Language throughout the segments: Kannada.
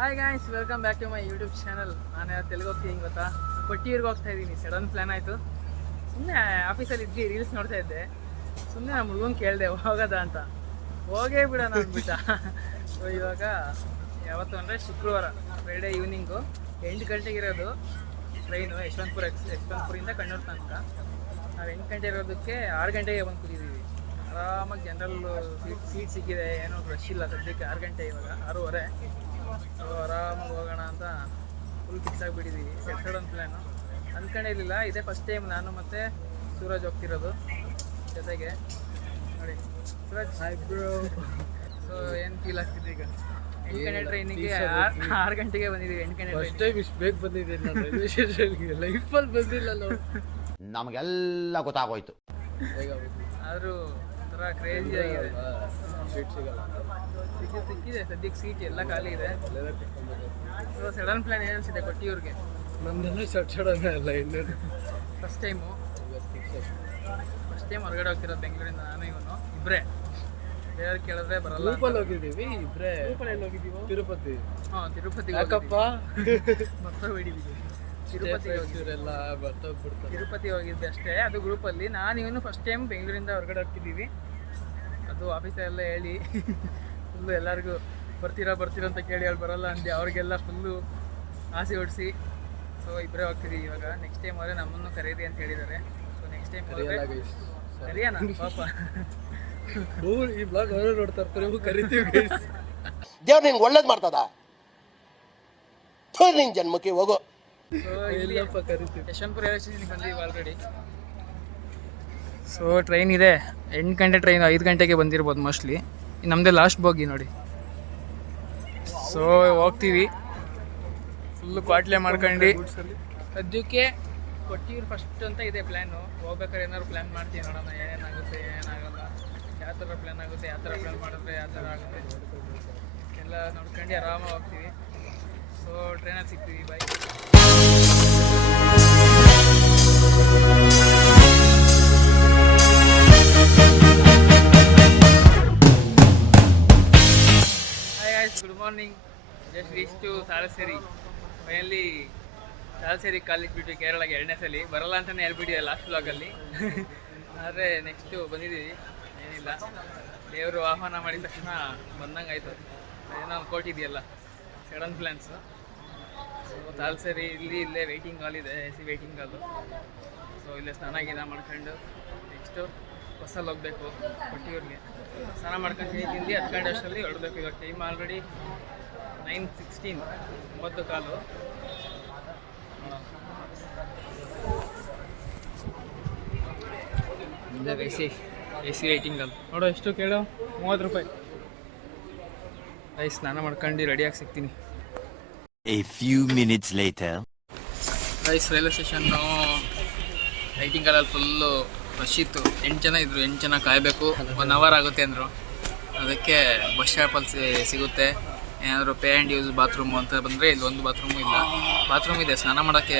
Hi guys, welcome back to my YouTube channel. ನಾನು ತೆಲುಗು ಹೋಗ್ತೀನಿ ಗೊತ್ತಾ, ಕೊಟ್ಟಿಯೂರ್ಗೆ ಹೋಗ್ತಾ ಇದ್ದೀನಿ. ಸಡನ್ ಪ್ಲ್ಯಾನ್ ಆಯಿತು. ಸುಮ್ಮನೆ ಆಫೀಸಲ್ಲಿ ಇದ್ದು ರೀಲ್ಸ್ ನೋಡ್ತಾ ಇದ್ದೆ. ಸುಮ್ಮನೆ ನಮ್ಮ ಹುಡುಗನ ಕೇಳಿದೆ ಹೋಗೋದ ಅಂತ. ಹೋಗೇ ಬಿಡೋಣ ಅಂದ್ಬಿಟ್ಟ. ಸೊ ಇವಾಗ ಯಾವತ್ತು ಅಂದರೆ ಶುಕ್ರವಾರ, ಫ್ರೈಡೇ ಈವ್ನಿಂಗು 8 ಗಂಟೆಗೆ ಇರೋದು ಟ್ರೈನು. ಯಶವಂತಪುರಿಂದ ಕಣ್ಣೂರು ತನಕ. ನಾವು 8 ಗಂಟೆ ಇರೋದಕ್ಕೆ 6 ಗಂಟೆಗೆ ಬಂದು ಕೂತಿದ್ದೀವಿ. ಆರಾಮಾಗಿ ಜನರಲ್ ಸೀಟ್ ಸಿಕ್ಕಿದೆ. ಏನೋ ರಶ್ ಇಲ್ಲ ಸದ್ಯಕ್ಕೆ. 6 ಗಂಟೆ, ಇವಾಗ 6:30. ಸೊ ಆರಾಮಾಗಿ ಹೋಗೋಣ ಅಂತ ಫುಲ್ ಫಿಕ್ಸ್ ಆಗಿಬಿಟ್ಟಿದ್ದೀವಿ. ಸಡನ್ ಪ್ಲ್ಯಾನು ಅಂದ್ಕೊಂಡಿರಲಿಲ್ಲ. ಇದೇ ಫಸ್ಟ್ ಟೈಮ್ ನಾನು ಮತ್ತು ಸೂರಜ್ ಹೋಗ್ತಿರೋದು ಜೊತೆಗೆ. ನೋಡಿ ಸೂರಜ್, ಹಾಯ್ ಬ್ರೋ. ಸೊ ಏನು ಫೀಲ್ ಆಗ್ತಿದೆ ಈಗ? 8 ಗಂಟೆ ಟ್ರೈನಿಗೆ 6 ಗಂಟೆಗೆ ಬಂದಿದ್ದೀವಿ. 8 ಗಂಟೆ ಫಸ್ಟ್ ಟೈಮ್ ಇಷ್ಟು ಬೇಗ ಬಂದಿದ್ದೀನಿ ನಾನು ಲೈಫಲ್ಲಿ ಬಂದಿಲ್ಲ. ನಮಗೆಲ್ಲ ಗೊತ್ತಾಗೋಯ್ತು. ಆದರೂ ಒಂಥರ ಕ್ರೇಜಿ ಆಗಿದೆ. ಸೀಟ್ ಸಿಗಲ್ಲ, ಸಿಕ್ಕಿದೆ ಸದ್ಯಕ್ಕೆ. ಸೀಟ್ ಎಲ್ಲ ಖಾಲಿ ಇದೆ. ಸೊ ಸಡನ್ ಪ್ಲ್ಯಾನ್ ಏನು ಅನಿಸಿದೆ ಕೊಟ್ಟಿಯೂರ್ಗೆ? ನಮ್ದೆಲ್ಲ ಸಡನ್ ಅಲ್ಲ, ಇನ್ನೇನು ಫಸ್ಟ್ ಟೈಮ್ ಹೊರಗಡೆ ಹೋಗ್ತಿರೋದು ಬೆಂಗಳೂರಿಂದ. ನಾನು ಇವನು ಇಬ್ಬರೇ. ಬೇರೆಯವ್ರು ಕೇಳಿದ್ರೆ ಬರಲ್ಲ. ಗ್ರೂಪಲ್ಲಿ ಹೋಗಿದ್ದೀವಿ ಇಬ್ಬರೇ. ಎಲ್ಲಿ ಹೋಗಿದ್ದೀವಿ? ತಿರುಪತಿ. ಹಾಂ, ತಿರುಪತಿಗೆ. ಯಾಕಪ್ಪ ಮರ್ತೋಗ್ಬಿಟ್ಟಿದ್ದೀವಿ. ತಿರುಪತಿ ಹೋಗಿದ್ದೆ ಅಷ್ಟೇ, ಅದು ಗ್ರೂಪಲ್ಲಿ. ನಾನು ಇವನು ಫಸ್ಟ್ ಟೈಮ್ ಬೆಂಗಳೂರಿಂದ ಹೊರಗಡೆ ಹೋಗ್ತಿದ್ದೀವಿ. ಅದು ಆಫೀಸಲ್ಲೆಲ್ಲ ಹೇಳಿ ಫುಲ್ಲು ಎಲ್ಲರಿಗೂ ಬರ್ತೀರಾ ಅಂತ ಕೇಳಿ ಅವ್ರು ಬರಲ್ಲ ಅಂದು ಅವ್ರಿಗೆಲ್ಲ ಫುಲ್ಲು ಆಸೆ ಹೊಡಿಸಿ. ಸೊ ಇಬ್ಬರೇ ಹೋಗ್ತಿದ್ದೀವಿ ಇವಾಗ. ನೆಕ್ಸ್ಟ್ ಟೈಮ್ ಅವರೇ ನಮ್ಮನ್ನು ಕರೀರಿ ಅಂತ ಹೇಳಿದ್ದಾರೆ. ಸೊ ನೆಕ್ಸ್ಟ್ ಟೈಮ್ ಕರಿಯೋಣ ಪಾಪ. ಈ ಬ್ಲಾಗ್ ಅವರು ನೋಡ್ತಾ ಇರ್ತಾರೆ, ಕರಿತೀವಿ. ದೇವ್ರು ನಿನ್ಗೆ ಒಳ್ಳೇದು ಮಾಡ್ತದ, ನಿನ್ ಜನ್ಮಕ್ಕೆ ಹೋಗೋ. ಸೊ ಇಲ್ಲಿ ಯಶವಂತಪುರ ರೈಲ್ವೆ ಸ್ಟೇಷನ್ಗೆ ಬಂದಿದ್ದೀವಿ ಆಲ್ರೆಡಿ. ಸೊ ಟ್ರೈನ್ ಇದೆ, 8 ಗಂಟೆ ಟ್ರೈನ್. 5 ಗಂಟೆಗೆ ಬಂದಿರ್ಬೋದು ಮೋಸ್ಟ್ಲಿ. ನಮ್ಮದೇ ಲಾಸ್ಟ್ ಬೋಗಿ ನೋಡಿ. ಸೊ ಹೋಗ್ತೀವಿ ಫುಲ್ಲು ಕ್ವಾಟ್ಲೆ ಮಾಡ್ಕೊಂಡು. ಸದ್ಯಕ್ಕೆ ಕೊಟ್ಟಿಯೂರು ಫಸ್ಟ್ ಅಂತ ಇದೆ ಪ್ಲ್ಯಾನು. ಹೋಗ್ಬೇಕಾದ್ರೆ ಏನಾದ್ರು ಪ್ಲ್ಯಾನ್ ಮಾಡ್ತೀವಿ, ನೋಡೋಣ ಏನಾಗುತ್ತೆ ಏನಾಗಲ್ಲ, ಯಾವ ಥರ ಪ್ಲ್ಯಾನ್ ಆಗುತ್ತೆ, ಯಾವ ಥರ ಪ್ಲ್ಯಾನ್ ಮಾಡಿದ್ರೆ ಯಾವ ಥರ ಆಗುತ್ತೆ ಎಲ್ಲ ನೋಡ್ಕೊಂಡು ಆರಾಮಾಗಿ ಹೋಗ್ತೀವಿ. ಸೊ ಟ್ರೈನಲ್ಲಿ ಸಿಗ್ತೀವಿ. Bye. Good morning. Just reach to Thalassery. Finally Thalassery ಕಾಲಿಗೆ ಬಿಟ್ಟು ಕೇರಳಗೆ 2ನೇ ಸಲ. ಬರಲ್ಲ ಅಂತಲೇ ಹೇಳ್ಬಿಟ್ಟಿದೆ ಲಾಸ್ಟ್ ವ್ಲಾಗಲ್ಲಿ. ಆದರೆ ನೆಕ್ಸ್ಟು ಬಂದಿದ್ದೀವಿ. ಏನಿಲ್ಲ, ದೇವರು ಆಹ್ವಾನ ಮಾಡಿದ ತಕ್ಷಣ ಬಂದಂಗೆ ಆಯಿತು. ಏನೋ ಕೊಟ್ಟಿದೆಯಲ್ಲ ಸಡನ್ ಪ್ಲ್ಯಾನ್ಸು. ಸೊ ತಾಳಸೇರಿ ಇಲ್ಲೇ ವೆಯ್ಟಿಂಗ್ ಹಾಲ್ ಇದೆ, AC ವೆಯ್ಟಿಂಗ್ ಹಾಲು. ಸೊ ಇಲ್ಲೇ ಸ್ನಾನ ಮಾಡ್ಕೊಂಡು ನೆಕ್ಸ್ಟು ಬಸ್ಸಲ್ಲಿ ಹೋಗಬೇಕು ಕೊಟ್ಟಿಯೂರಿಗೆ. ಸ್ನಾನ ಮಾಡ್ಕೊಂಡು ತಿಂದು 10 ಗಂಟೆ ಅಷ್ಟರಲ್ಲಿ ಹೊರಡಬೇಕು. ಇವಾಗ ಟೈಮ್ ಆಲ್ರೆಡಿ 9:16, 9 ಕಾಲು. AC ವೆಯ್ಟಿಂಗ್ ಹಾಲ್ ನೋಡು. ಎಷ್ಟು ಕೇಳು? 30 ರೂಪಾಯಿ. ರೈಸ್ ಸ್ನಾನ ಮಾಡ್ಕೊಂಡು ರೆಡಿಯಾಗಿ ಸಿಗ್ತೀನಿ. A few minutes later. ರೈಸ್ ರೈಲ್ವೆ ಸ್ಟೇಷನ್ನು ವೆಯ್ಟಿಂಗ್ ಹಾಲಲ್ಲಿ ಫುಲ್ಲು ರಶ್ ಇತ್ತು. 8 ಜನ ಇದ್ದರು. 8 ಜನ ಕಾಯಬೇಕು. 1 ಅವರ್ ಆಗುತ್ತೆ ಅಂದರು. ಅದಕ್ಕೆ ಬಸ್ ಸ್ಟಾಪಲ್ಲಿ ಸಿಗುತ್ತೆ. ಏನಾದರೂ ಪೇ ಆ್ಯಂಡ್ ಯೂಸ್ ಬಾತ್ರೂಮು ಅಂತ ಬಂದರೆ ಇಲ್ಲಿ ಒಂದು ಬಾತ್ರೂಮು ಇಲ್ಲ. ಬಾತ್ರೂಮ್ ಇದೆ, ಸ್ನಾನ ಮಾಡೋಕ್ಕೆ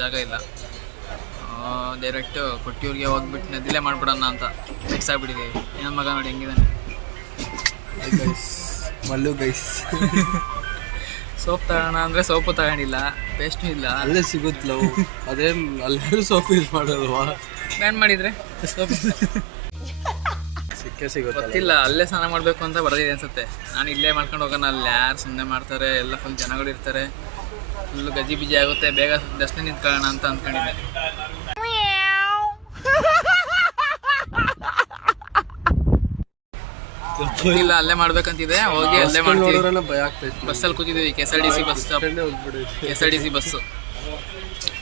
ಜಾಗ ಇಲ್ಲ. ಡೈರೆಕ್ಟು ಕೊಟ್ಟಿಯೂರಿಗೆ ಹೋಗ್ಬಿಟ್ಟು ನದಿಲೇ ಮಾಡಿಬಿಡೋಣ ಅಂತ ಫಿಕ್ಸ್ ಆಗಿಬಿಟ್ಟಿದ್ದೀವಿ. ಏನು ಮಗ ನೋಡಿ ಹೆಂಗಿದ್ದಾನೆ. ಮಲ್ಲು ಗೈಸ್. ಸೋಪ್ ತಗೋಣ ಅಂದರೆ ಸೋಪು ತಗೊಂಡಿಲ್ಲ, ಪೇಸ್ಟು ಇಲ್ಲ. ಅಲ್ಲೇ ಸಿಗುತ್ತಲ್ಲ ಅದೇನು, ಅಲ್ಲೆಲ್ಲರೂ ಸೋಪ್ ಯೂಸ್ ಮಾಡೋದಲ್ವಾ? ಬ್ಯಾನ್ ಮಾಡಿದರೆ ಸಿಕ್ಕೇ ಸಿಗುತ್ತೆ. ಗೊತ್ತಿಲ್ಲ, ಅಲ್ಲೇ ಸ್ನಾನ ಮಾಡಬೇಕು ಅಂತ ಬರೋದಿದೆ ಅನ್ಸುತ್ತೆ. ನಾನು ಇಲ್ಲೇ ಮಾಡ್ಕೊಂಡು ಹೋಗೋಣ. ಅಲ್ಲಿ ಯಾರು ಸುಮ್ಮನೆ ಮಾಡ್ತಾರೆ, ಎಲ್ಲ ಫುಲ್ ಜನಗಳು ಇರ್ತಾರೆ, ಫುಲ್ ಗಜಿ ಬಿಜಿ ಆಗುತ್ತೆ. ಬೇಗ ದರ್ಶನ ನಿಂತ್ಕೊಳ್ಳೋಣ ಅಂತ ಅಂದ್ಕೊಂಡಿದ್ದೆ. ಇಲ್ಲ, ಅಲ್ಲೇ ಮಾಡ್ಬೇಕಂತಿದೆ. ಹೋಗಿ ಅಲ್ಲೇ ಮಾಡ್ತೀವಿ. ಭಯ ಆಗ್ತೈತೆ. ಬಸ್ಸಲ್ಲಿ ಕೂತಿದ್ದೀವಿ. KSRTC bus stop. KSRTC bus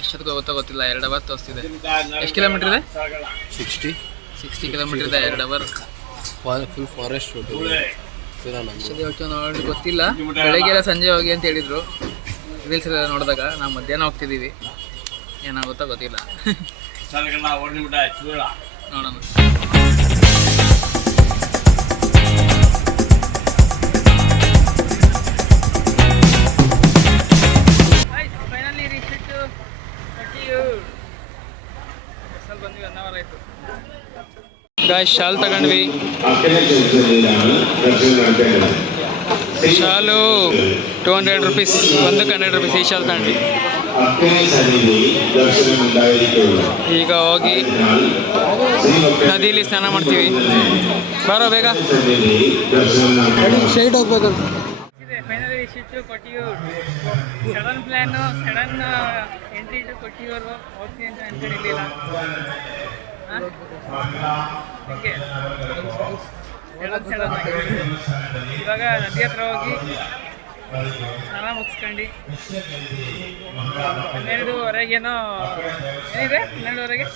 ಎಷ್ಟೊತ್ತಿಗೆ ಹೋಗುತ್ತೋ ಗೊತ್ತಿಲ್ಲ. 2 ಅವರ್ ತೋರಿಸ್ತಿದೆ. ಎಷ್ಟು ಕಿಲೋಮೀಟ್ರ್ ಇದೆ? 60 ಕಿಲೋಮೀಟ್ರ್ ಇದೆ. 2 ಅವರ್. Full forest road. ನೋಡಿ ಗೊತ್ತಿಲ್ಲ. ಬೆಳಗ್ಗೆ ಸಂಜೆ ಹೋಗಿ ಅಂತ ಹೇಳಿದರು ರೀಲ್ಸ್ ಎಲ್ಲ ನೋಡಿದಾಗ. ನಾವು ಮಧ್ಯಾಹ್ನ ಹೋಗ್ತಿದ್ದೀವಿ. ಏನಾಗುತ್ತೋ ಗೊತ್ತಿಲ್ಲ, ನೋಡೋಣ. Finally reach to Kottiyoor. ಬಸ್ಸಲ್ಲಿ ಬಂದ್ವಿ. 1 ಅವರ್ ಆಯಿತು. ಗಾಯ್ಸ್ ಶಾಲ್ ತಗೊಂಡ್ವಿ. ಶಾಲು 200 rupees, 100 rupees ಈ ಶಾಲ್ ತಗೊಂಡ್ವಿ. ಈಗ ಹೋಗಿ ನದಿಯಲ್ಲಿ ಸ್ನಾನ ಮಾಡ್ತೀವಿ. ಬಾರೋ ಬೇಗ. ಶೈಡ್ ಹೋಗ್ಬೇಕಂತ. ಫೈನಲಿ ಶಿಟ್ಟು Kottiyoor sudden plan, sudden entry ಇಟ್ಟು ಕೊಟ್ಟಿಯೂರು ಹೋಗ್ತೀನಿ ಅಂತ ಅನ್ಕೊಂಡಿರ್ಲಿಲ್ಲ. ಓಕೆ ಸಡನ್ ಇವಾಗ ನದಿ ಹತ್ರ ಹೋಗಿ ಸ್ನಾನ ಮುಗಿಸ್ಕೊಂಡು 12:30 ಏನಿದೆ 12:30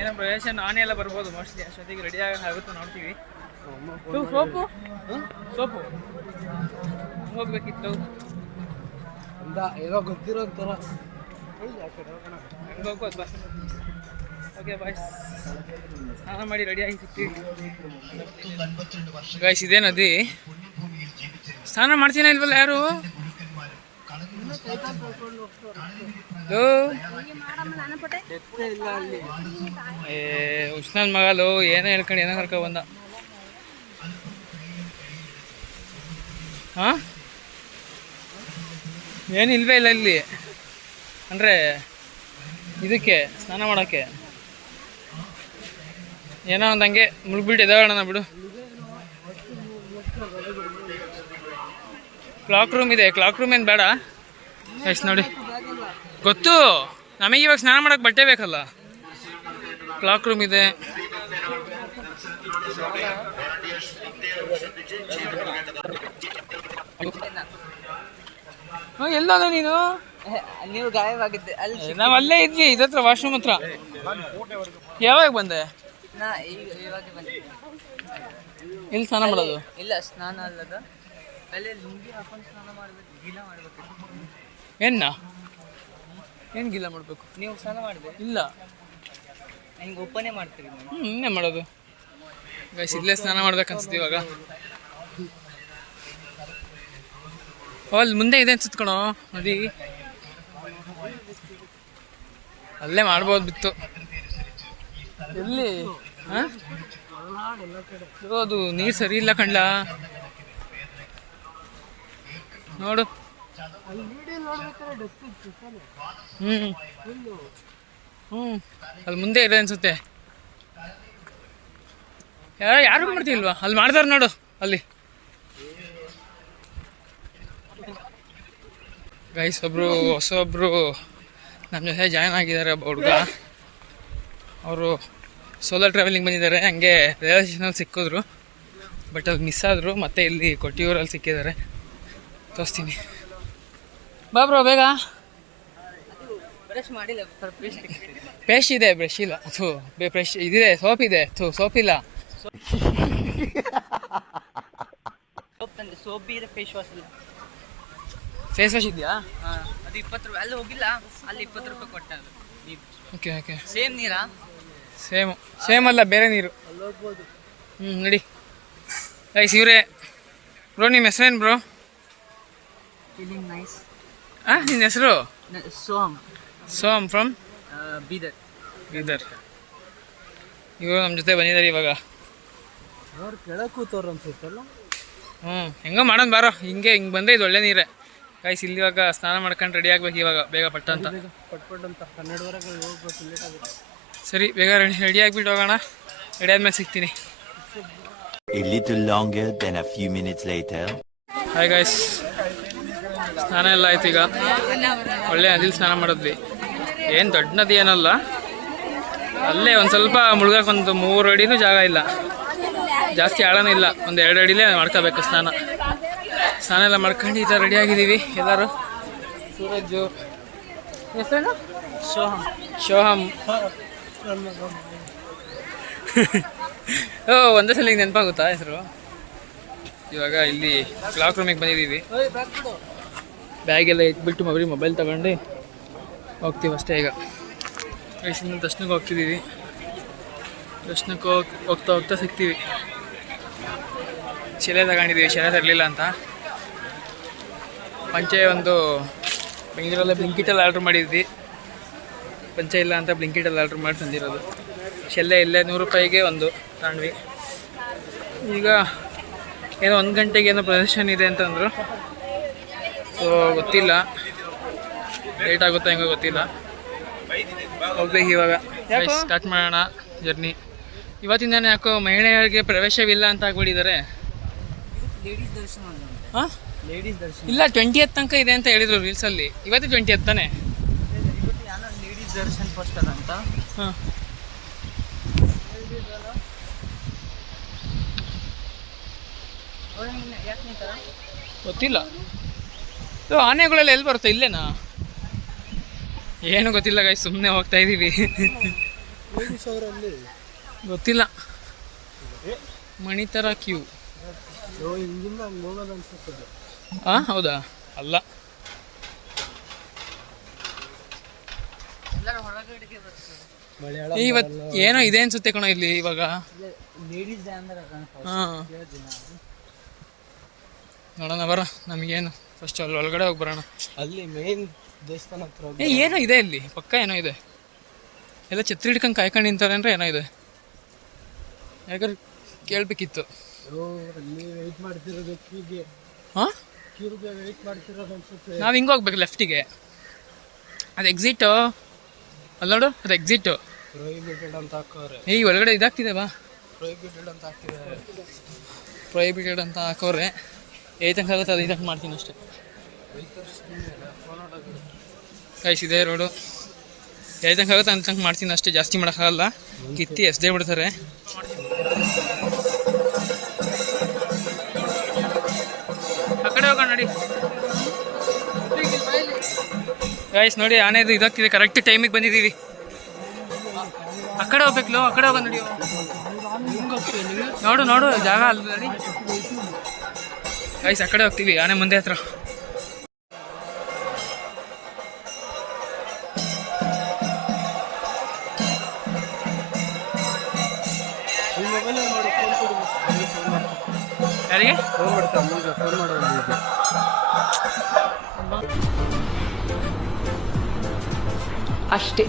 ಏನೋ ಪ್ರವೇಶ ನಾನೇ ಎಲ್ಲ ಬರ್ಬೋದು ಮೋಸ್ಟ್ಲಿ. ಅಷ್ಟೊತ್ತಿಗೆ ರೆಡಿ ಆಗುತ್ತೆ, ನೋಡ್ತೀವಿ. ಸೋಪು ಹೋಗ್ಬೇಕಿತ್ತು. ಏನೋ ಗೊತ್ತಿರೋ ಥರ ಹಂಗೆ ಹೋಗ್ಬೋದು ಬಾ. ಓಕೆ ಬಾಯ್, ಸ್ನಾನ ಮಾಡಿ ರೆಡಿಯಾಗಿ ಸಿಗ್ತೀವಿ. ಗಾಯ್ಸ್ ಇದೇ ನದಿ. ಸ್ನಾನ ಮಾಡ್ತೀನ ಇಲ್ವಲ್ಲ ಯಾರು? ಉಷ್ಣನ್ ಮಗಲು ಏನೋ ಹೇಳ್ಕೊಂಡು ಏನೋ ಕರ್ಕೊ ಬಂದ. ಹಾಂ ಏನು ಇಲ್ವೇ ಇಲ್ಲ ಇಲ್ಲಿ ಅಂದರೆ ಇದಕ್ಕೆ ಸ್ನಾನ ಮಾಡೋಕ್ಕೆ. ಏನೋ ಒಂದು ಹಂಗೆ ಮುಳುಗ್ಬಿಟ್ಟು ಎದೋಣ ಬಿಡು. ಕ್ಲಾಕ್ ರೂಮ್ ಇದೆ, ಕ್ಲಾಕ್ ರೂಮ್ ಏನು ಬೇಡ. ಎಷ್ಟು ನೋಡಿ ಗೊತ್ತು ನಮಗೆ, ಇವಾಗ ಸ್ನಾನ ಮಾಡೋಕ್ಕೆ ಬಟ್ಟೆ ಬೇಕಲ್ಲ. ಕ್ಲಾಕ್ ರೂಮ್ ಇದೆ. ಎಲ್ಲದ ನೀನು? ನೀವು ಗಾಯವಾಗಿದ್ದೆ ಅಲ್ಲಿ. ನಾವು ಅಲ್ಲೇ ಇದ್ವಿ, ಇದತ್ರ ವಾಶ್ರೂಮ್ ಹತ್ರ. ಯಾವಾಗ ಬಂದೆ? ನಾ ಇವಾಗ ಬಂದೆ. ಎಲ್ಲಿ ಸ್ನಾನ ಮಾಡೋದು? ಇಲ್ಲ ಸ್ನಾನ ಅಲ್ಲದ, ಅಲ್ಲೇ ಲುಂಗಿ ಹಾಕೊಂಡು ಸ್ನಾನ ಮಾಡ್ಬೇಕು, ಗೀಲ ಮಾಡ್ಬೇಕು. ಏನು ಗೀಲ ಮಾಡಬೇಕು? ನೀವು ಸ್ನಾನ ಮಾಡಿದೆ? ಇಲ್ಲ, ನಿಮ್ಗೆ ಒಪ್ಪನೆ ಮಾಡ್ತೀವಿ. ಇನ್ನೇ ಮಾಡೋದು ಗೈಸ್, ಇಲ್ಲೇ ಸ್ನಾನ ಮಾಡ್ಬೇಕನ್ಸುತ್ತೆ ಇವಾಗ. ಅಲ್ಲಿ ಮುಂದೆ ಇದೆ ಅನ್ಸುತ್ತೆ ಕಣೋ ನದಿ, ಅಲ್ಲೇ ಮಾಡ್ಬೋದು ಬಿತ್ತು. ಎಲ್ಲಿ ಅದು ನೀರು ಸರಿ ಇಲ್ಲ ಕಣ್ಲ, ನೋಡು. ಅಲ್ಲಿ ಮುಂದೆ ಇದೆ ಅನ್ಸುತ್ತೆ. ಯಾರು ಮಾಡ್ತಿಲ್ವಾ? ಅಲ್ಲಿ ಮಾಡ್ದಾರ ನೋಡು ಅಲ್ಲಿ. ಗೈಸ್ ಹೊಸೊಬ್ರು ನಮ್ಮ ಜೊತೆ ಜಾಯ್ನ್ ಆಗಿದ್ದಾರೆ. ಒಬ್ಬ ಹುಡುಗ, ಅವರು ಸೋಲೋ ಟ್ರಾವೆಲಿಂಗ್ ಬಂದಿದ್ದಾರೆ. ಹಂಗೆ ರೈಲ್ವೆ ಸ್ಟೇಷನಲ್ಲಿ ಸಿಕ್ಕಿದ್ರು, ಬಟ್ ಅಲ್ಲಿ ಮಿಸ್ ಆದರು. ಮತ್ತೆ ಇಲ್ಲಿ ಕೊಟ್ಟಿಯೂರಲ್ಲಿ ಸಿಕ್ಕಿದ್ದಾರೆ, ತೋರಿಸ್ತೀನಿ. ಬಾ ಬ್ರೋ ಬೇಗ. ಬ್ರಷ್ ಮಾಡಿಲ್ಲ, ಪೇಸ್ಟ್ ಇದೆ, ಬ್ರಷ್ ಇಲ್ಲ. ಬ್ರಷ್ ಇದಿದೆ, ಸೋಪ್ ಇದೆ. ಸೋಪ್ ಇಲ್ಲ. ಸೋಪ್ ತಂದೆ, ಸೋಪ್ ಬಿ ಇದೆ, ಫೇಸ್ ವಾಶ್ ಇಲ್ಲ. ಫೇಸ್ ವಾಶ್ ಇದೆಯಾ? ಹಾಂ, ಅದು 20 ರೂಪಾಯಿ. ಅಲ್ಲಿ ಹೋಗಿಲ್ಲ, ಅಲ್ಲಿ 20 ರೂಪಾಯಿ ಕೊಟ್ಟ. ಅದು ಓಕೆ ಸೇಮ್ ನೀರಾ? ಸೇಮ್ ಅಲ್ಲ, ಬೇರೆ ನೀರು. ನಡಿ ಗೈಸ್. ಇವರೇ ಬ್ರೋ. ನಿಮ್ಮ ಹೆಸರೇನು ಬ್ರೋ? Feeling nice. ನಿನ್ನ ಹೆಸರು? ಸೋಮ್ ಫ್ರಮ್ ಬೀದರ್. ಇವರು ನಮ್ಮ ಜೊತೆ ಬಂದಿದ್ದಾರೆ ಇವಾಗ. ಅವ್ರು ಕೆಳಗೆ ಕೂತವ್ರು ಅನ್ಸುತ್ತಲ್ಲ. ಹೆಂಗೋ ಮಾಡೋಣ ಬಾರೋ. ಹಿಂಗೆ ಬಂದರೆ ಇದು ಒಳ್ಳೆ ನೀರೇ ಗೈಸ್. ಇಲ್ಲಿ ಇವಾಗ ಸ್ನಾನ ಮಾಡ್ಕೊಂಡು ರೆಡಿ ಆಗ್ಬೇಕು ಇವಾಗ, ಬೇಗ ಪಟ್ಟ ಅಂತ. ಪಟ್ಪಟ್ ಅಂತ 12:30 ಹೋಗ್ಬೇಕು, ಲೇಟ್ ಆಗುತ್ತೆ. ಸರಿ, ಬೇಗ ರೆಡಿ ಆಗಿಬಿಟ್ಟು ಹೋಗೋಣ. ರೆಡಿ ಆದ್ಮೇಲೆ ಸಿಗ್ತೀನಿ. A little longer than a few minutes later. Hi guys, ಸ್ನಾನ ಎಲ್ಲ ಆಯ್ತು. ಈಗ ಒಳ್ಳೆ ನದಿಲಿ ಸ್ನಾನ ಮಾಡಿದ್ವಿ. ಏನು ದೊಡ್ಡ ನದಿ ಏನಲ್ಲ, ಅಲ್ಲೇ ಒಂದು ಸ್ವಲ್ಪ ಮುಳುಗಕ್ಕೆ ಒಂದು 3 ಅಡಿನೂ ಜಾಗ ಇಲ್ಲ, ಜಾಸ್ತಿ ಆಳನೂ ಇಲ್ಲ. ಒಂದು 2 ಅಡಿಲೇ ಮಾಡ್ಕೋಬೇಕು ಸ್ನಾನ ಎಲ್ಲ ಮಾಡ್ಕೊಂಡು ಈ ಥರ ರೆಡಿ ಆಗಿದ್ದೀವಿ ಎಲ್ಲರೂ. ಸೂರಜ್ಜು, ಹೆಸರೇನು? ಶೋಹಮ್. ಒಂದೇ ಸಲ ನೆನಪಾಗುತ್ತಾ ಹೆಸರು? ಇವಾಗ ಇಲ್ಲಿ ಕ್ಲಾಕ್ ರೂಮಿಗೆ ಬಂದಿದ್ದೀವಿ. ಬ್ಯಾಗೆಲ್ಲ ಇಟ್ಬಿಟ್ಟು ಮೊಬೈಲ್ ತಗೊಂಡು ಹೋಗ್ತೀವಿ ಅಷ್ಟೇ. ಈಗ ವಯಸ್ಸಿನ ದರ್ಶನಕ್ಕೆ ಹೋಗ್ತಿದ್ದೀವಿ. ದರ್ಶನಕ್ಕೆ ಹೋಗ್ತಾ ಸಿಗ್ತೀವಿ. ಶಿಲೆ ತಗೊಂಡಿದ್ದೀವಿ, ಶಿಲೆ ತರಲಿಲ್ಲ ಅಂತ. ಪಂಚೆ ಒಂದು ಬೆಂಗಳೂರಲ್ಲೇ ಬ್ಲಿಂಕಿಟಲ್ಲಿ ಆರ್ಡ್ರ್ ಮಾಡಿದ್ವಿ, ಪಂಚೆ ಇಲ್ಲ ಅಂತ ಬ್ಲಿಂಕಿಟಲ್ಲಿ ಆರ್ಡ್ರ್ ಮಾಡಿ ತಂದಿರೋದು. ಶೆಲ್ಲೆ ಇಲ್ಲೇ 100 ರೂಪಾಯಿಗೆ ಒಂದು ತಾಂಡ್ವಿ. ಈಗ ಏನೋ 1 ಗಂಟೆಗೆ ಏನೋ ಪ್ರದರ್ಶನ ಇದೆ ಅಂತಂದರು. ಸೊ ಗೊತ್ತಿಲ್ಲ, ಲೇಟ್ ಆಗುತ್ತಾ ಹೆಂಗೋ ಗೊತ್ತಿಲ್ಲ. ಹೋಗ್ಬೇಕು ಇವಾಗ. ಸ್ಟಾರ್ಟ್ ಮಾಡೋಣ ಜರ್ನಿ. ಇವತ್ತಿಂದಾನೆ ಯಾಕೋ ಮಹಿಳೆಯರಿಗೆ ಪ್ರವೇಶವಿಲ್ಲ ಅಂತ ಆಗ್ಬಿಟ್ಟಿದ್ದಾರೆ. ಲೇಡೀಸ್ ದರ್ಶನ ಹಾಂ, ಲೇಡೀಸ್ ದರ್ಶನ ಇಲ್ಲ 20th ತನಕ ಇದೆ ಅಂತ ಹೇಳಿದ್ರು ರೀಲ್ಸಲ್ಲಿ. ಇವತ್ತು 20th ತಾನೆ. ಇವತ್ತು ಯಾರೋ ಲೇಡೀಸ್ ದರ್ಶನ ಫಸ್ಟ್ ಅದಂತ. ಹಾಂ, ಗೊತ್ತಿಲ್ಲ. ಇದು ಆನೆಗಳೆಲ್ಲ ಎಲ್ಲಿ ಬರುತ್ತೆ? ಇಲ್ಲೇನಾ? ಏನು ಗೊತ್ತಿಲ್ಲ ಗಾಯ್ಸ್, ಸುಮ್ಮನೆ ಹೋಗ್ತಾ ಇದ್ದೀವಿ. ಗೊತ್ತಿಲ್ಲ. ಮಣಿತರ ಕ್ಯೂ. ಹಾಂ, ಹೌದಾ? ಅಲ್ಲ, ಇವತ್ತು ಏನೋ ಇದೆ ಅನ್ಸುತ್ತೆ ಕಣೋ ಇಲ್ಲಿ ಇವಾಗ. ಲೇಡೀಸ್ ಅಂದ್ರೆ ಹಾಂ, ನೋಡೋಣ ಬರ. ನಮಗೇನು ಫಸ್ಟ್ ಅಲ್ಲಿ ಒಳಗಡೆ ಹೋಗಿ ಬರೋಣ. ಅಲ್ಲಿ ಮೇನ್ ದೇವಸ್ಥಾನ ಹತ್ರ ಏನೋ ಇದೆ ಇಲ್ಲಿ ಪಕ್ಕ, ಏನೋ ಇದೆ. ಎಲ್ಲ ಛತ್ರಿ ಹಿಡ್ಕೊಂಡು ಕಾಯ್ಕೊಂಡು ನಿಂತಾರೆ ಅಂದರೆ ಏನೋ ಇದೆ. ಯಾಕಂದ್ರೆ ಕೇಳಬೇಕಿತ್ತು. ಅಲ್ಲಿ ವೆಯ್ಟ್ ಮಾಡ್ತಿರೋದು ಕ್ಯೂಗೆ. ಹಾಂ, ಕ್ಯೂಗೆ ವೆಯ್ಟ್ ಮಾಡ್ತಿರೋದು ಅನ್ಸುತ್ತೆ. ನಾವು ಹಿಂಗೆ ಹೋಗ್ಬೇಕು ಲೆಫ್ಟಿಗೆ. ಅದು ಎಕ್ಸಿಟು. ಅಲ್ಲಿ ನೋಡು, ಅದು ಎಕ್ಸಿಟು. ಪ್ರೊಹಿಬಿಟೆಡ್ ಅಂತ ಹಾಕೋರೆ. ಒಳಗಡೆ ಇದಾಗ್ತಿದೆ ಬಾ. ಪ್ರೊಹಿಬಿಟೆಡ್ ಅಂತ ಹಾಕಿದ್ದಾರೆ. ಪ್ರೊಹಿಬಿಟೆಡ್ ಅಂತ ಹಾಕೋರೆ. ತನಕ ಆಗುತ್ತೆ ಅದು ಇದಕ್ಕೆ ಮಾಡ್ತೀನಿ ಅಷ್ಟೇ. ಗೈಸ್ ಇದೇ ರೋಡು. ತನಕ ಆಗುತ್ತೆ ಅಂತ ತನಕ ಮಾಡ್ತೀನಿ ಅಷ್ಟೇ, ಜಾಸ್ತಿ ಮಾಡೋಕ್ಕಾಗಲ್ಲ. ಕಿತ್ತಿ ಎಸ್ದೇ ಬಿಡ್ತಾರೆ. ಆ ಕಡೆ ಹೋಗೋಣ ನೋಡಿ. ಗೈಸ್ ನೋಡಿ, ಆನೆದು ಇದಾಗ್ತಿದೆ. ಕರೆಕ್ಟ್ ಟೈಮಿಗೆ ಬಂದಿದ್ದೀವಿ. ಆ ಕಡೆ ಹೋಗ್ಬೇಕು, ಆ ಕಡೆ ಹೋಗೋಣ ನೋಡಿ. ನೋಡು ನೋಡು, ಜಾಗ ಅಲ್ಲ ನೋಡಿ ಗೈಸ್. ಆ ಕಡೆ ಹೋಗ್ತೀವಿ, ಆನೆ ಮುಂದೆ ಹತ್ರ. ಯಾರಿಗೆ ಫೋನ್ ಮಾಡ್ತಾ ಅಮ್ಮನಿಗೆ ಫೋನ್ ಮಾಡೋದು. ಅಷ್ಟೇ.